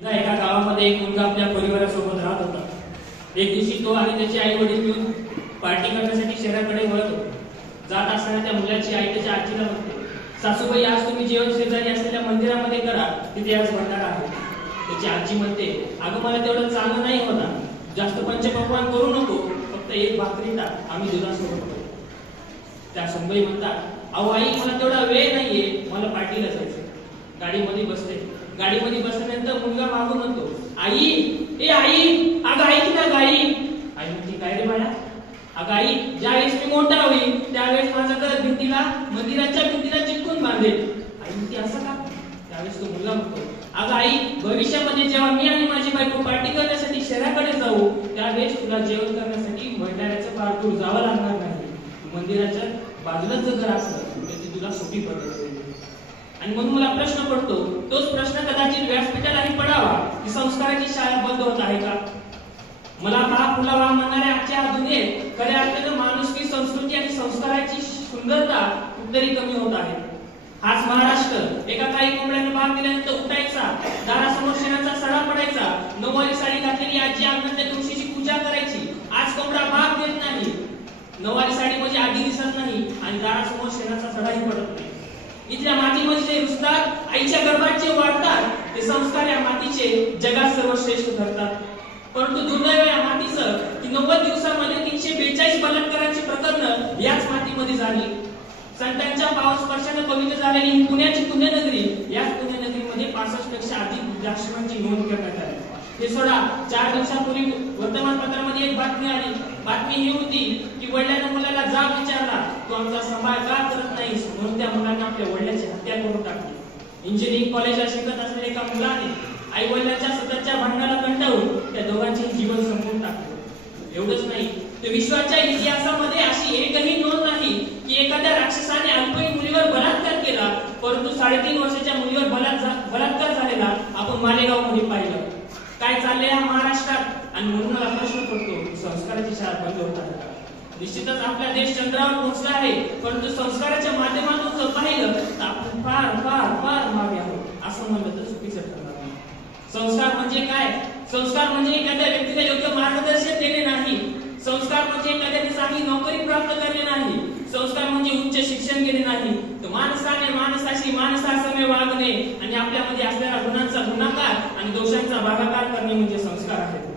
एका गावामध्ये एक मुलगा आपल्या परिवारासोबत राहत होता. एक दिवशी तो आणि त्याचे आई वडील मिळून पार्टी करण्यासाठी शहराकडे वळत होते. जात असताना त्या मुलाची आई त्याच्या आजीला म्हणते, सासूबाई आज तुम्ही जेवण शेजारी असलेल्या मंदिरामध्ये करा, तिथे आज भंडारा आहे. त्याची आजी म्हणते, अगं मला तेवढं चांगलं नाही होणार, जास्त पंचपक्वान्न करू नको, फक्त एक भाकरी टाक, आम्ही दुधासोबत करू. त्या सुनबाई म्हणतात, अहो आई मला तेवढा वेळ नाहीये, मला पार्टीला जायचं. गाडीमध्ये बसते. गाडीमध्ये बसल्यानंतर मुलगा मागून म्हणतो, आई ए आई, अगं ऐक ना गाई. आई म्हणते, काय रे बाळा? अगं आई, ज्यावेळेस मी मोठा होईल त्यावेळेस माझं घर मंदिराच्या भिंतीला चिटकून बांधेल. आई म्हणते, असं का? त्यावेळेस तो मुलगा म्हणतो, अगं आई, भविष्यामध्ये जेव्हा मी आणि माझी बायको पार्टी करण्यासाठी शहराकडे जाऊ त्यावेळेस तुला जेवण करण्यासाठी भंडाऱ्याचं फार दूर जावं लागणार नाही. मंदिराच्या बाजूलाच जर घर असलं तर ती तुला सोपी पडत. आणि म्हणून मला प्रश्न पडतो, तोच प्रश्न कदाचित व्यासपीठालाही पडावा की संस्काराची शाळा बंद होत आहे का? मला बाप फुला वाह म्हणणाऱ्या आजच्या दुनियेत खऱ्या अर्थानं माणुसकी, संस्कृती आणि संस्काराची सुंदरता कुठेतरी कमी होत आहे. हाच महाराष्ट्र एका काही कोंबड्यानं भाग दिल्यानंतर उठायचा, दारासमोर शेणाचा सडा पडायचा, नऊवारी साडी घातलेली आजी अंगणातल्या तुळशीची पूजा करायची. आज कोंबडा भाग देत नाही, नऊवारी साडी म्हणजे आधी दिसत नाही आणि दारासमोर शेणाचा सडाही पडत नाही. इथल्या मातीमध्ये जे रुजतात, आईच्या गर्भात जे वाढतात, ते संस्कार या मातीचे जगात सर्वश्रेष्ठ ठरतात. परंतु दुर्दैव या मातीचं की 90 दिवसांमध्ये 342 बलात्काराची प्रकरणं याच मातीमध्ये झाली. संतांच्या पावस्पर्शाने पवित्र झालेली ही पुण्याची पुण्यनगरी, याच पुण्यनगरीमध्ये 65 पेक्षा अधिक वृद्धाश्रमांची नोंद करण्यात आली. हे सोडा, 4 दिवसांपूर्वी वर्तमानपत्रामध्ये एक बातमी आली. बातमी ही होती की वडिलांना मुलाला जाब विचारला, तू आमचा सांभाळ का करत नाहीस, म्हणून त्या मुलांना आपल्या वडिलांची हत्या करून टाकली. इंजिनिअरिंग कॉलेजला शिकत असलेल्या एका मुलाने आई वडिलांच्या सततच्या भांडणाला कंटाळून त्या दोघांचे जीवन संपवून टाकले. एवढंच नाही, तर विश्वाच्या इतिहासामध्ये अशी एकही नोंद नाही की एखाद्या राक्षसाने अल्पवयीन मुलीवर बलात्कार केला, परंतु 3.5 वर्षाच्या मुलीवर बलात्कार झालेला आपण मालेगाव मध्ये पाहिलं. काय चाललंय या महाराष्ट्रात? आणि म्हणून मला प्रश्न पडतो, संस्काराची शाळा बंद होत आहे का? निश्चितच आपला देश चंद्रावर पोहोचला आहे, परंतु संस्काराच्या माध्यमातून जर पाहिलं तर आपण फार फार फार मागे आहोत असं म्हणलं तर चुकीचं ठरणार नाही. संस्कार म्हणजे काय? संस्कार म्हणजे एखाद्या व्यक्तीला योग्य मार्गदर्शन देणे नाही. संस्कार म्हणजे एखाद्याने चांगली नोकरी प्राप्त करणे नाही. संस्कार म्हणजे उच्च शिक्षण घेणे नाही. तर माणसाने माणसाशी माणसासमे वागणे आणि आपल्यामध्ये असलेल्या गुणांचा गुणाकार आणि दोषांचा भागाकार करणे म्हणजे संस्कार आहेत.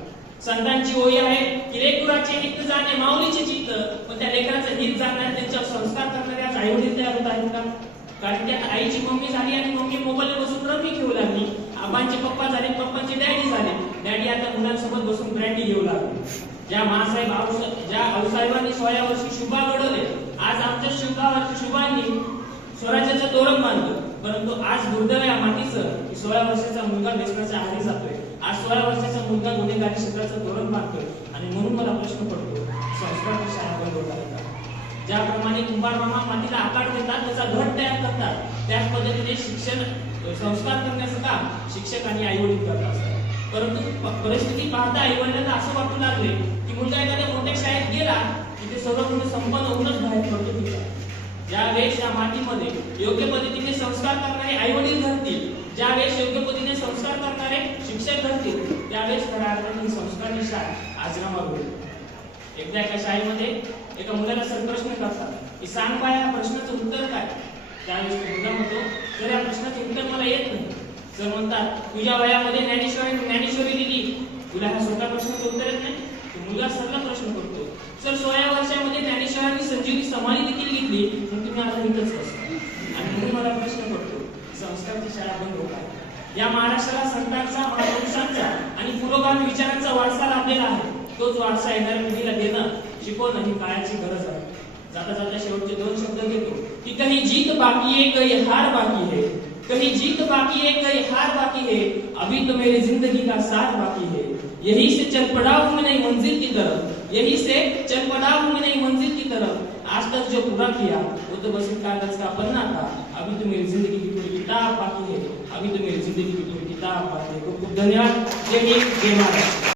संतांची ओळी आहे की लेकराचे हित जाणे माऊलीचे चित्त, पण त्या लेकराचं हित जाणणारे त्यांच्यावर संस्कार करणारे आज आई वडील तयार होत आहेत का? कारण त्यात आईची मम्मी झाली आणि मम्मी मोबाईलवर बसून रमी घेऊ लागली. आबांचे पप्पा झाले, पप्पांचे डॅडी झाले, डॅडी आता मुलांसोबत बसून ब्रँडी घेऊ लागले. ज्या आऊसाहेबांनी 16 वर्षी शुभा घडवले, आज आमच्या शुभांनी स्वराज्याचं तोरण बांधलं. परंतु आज दुर्दैव या मातीचं की 16 वर्षाचा मुलगा व्यसनाच्या आहारी जातोय. आज 16 वर्षाचा मुलगा गुन्हेगारी क्षेत्राचं तोरण बांधतोय. आणि म्हणून मला प्रश्न पडतो, संस्काराची शाळा बंद होत आहे का? ज्याप्रमाणे कुंभार मामा मातीला आकार देतात, त्याचा घट तयार करतात, त्याच पद्धतीने शिक्षण संस्कार करण्याचं काम शिक्षक आणि आई वडील करत असतात. परंतु परिस्थिती पाहता आई वडिलांना असं वाटू लागले की मुलगा एखाद्या मोठ्या शाळेत गेला की ते सर्व गुण संपन्न होऊनच बाहेर पडतो. ज्यावेळेस या मातीमध्ये योग्य पद्धतीने संस्कार करणारे आई वडील घडतील, ज्यावेळेस योग्य पद्धतीने संस्कार करणारे शिक्षक घडतील, त्यावेळेस खऱ्या अर्थाने ही संस्कारची शाळा आजरामर होईल. एकदा एका शाळेमध्ये एका मुलाला सर प्रश्न करतात की सांग बा या प्रश्नाचं उत्तर काय? त्यावेळेस तो मुलगा म्हणतो, तर या प्रश्नाचं उत्तर मला येत नाही. सर म्हणतात, तुझ्या वयामध्ये ज्ञानेश्वरी लिहिली, तुला ह्या स्वतः प्रश्नाचं उत्तर येत नाही? तो मुलगा सरला प्रश्न करतो, सर 16 वर्षामध्ये ज्ञानेश्वरांनी संजीवनी समाधी देखील घेतली, मग तुम्ही आता इथंच कसं? आणि म्हणून मला प्रश्न पडतो, संस्कारची शाळा बंद होत आहे. या महाराष्ट्राला संतांचा, महापुरुषांचा आणि पुरोगामी विचारांचा वारसा लाभलेला आहे. तोच वारसा येणाऱ्या पिढीला देणं, शिकवणं ही काळाची गरज आहे. जाता जाता शेवटचे 2 शब्द घेतो की कहीं जीत बाकी है, कहीं हार बाकी है. कहीं जीत बाकी है, कहीं हार बाकी है, अभी तो मेरी जिंदगी का साथ बाकी है. यही से चल पड़ा हूं मैं नई मंजिल की तरफ, यही से चल पड़ा हूं मैं नई मंजिल की तरफ. आज तक जो पूरा किया वो तो बस एक कागज का पन्ना था, अभी तो मेरी जिंदगी की पूरी किताब बाकी है, अभी तो मेरी जिंदगी की पूरी किताब बाकी है. खूप खूप धन्यवाद. जय हिंद, जय महाराष्ट्र.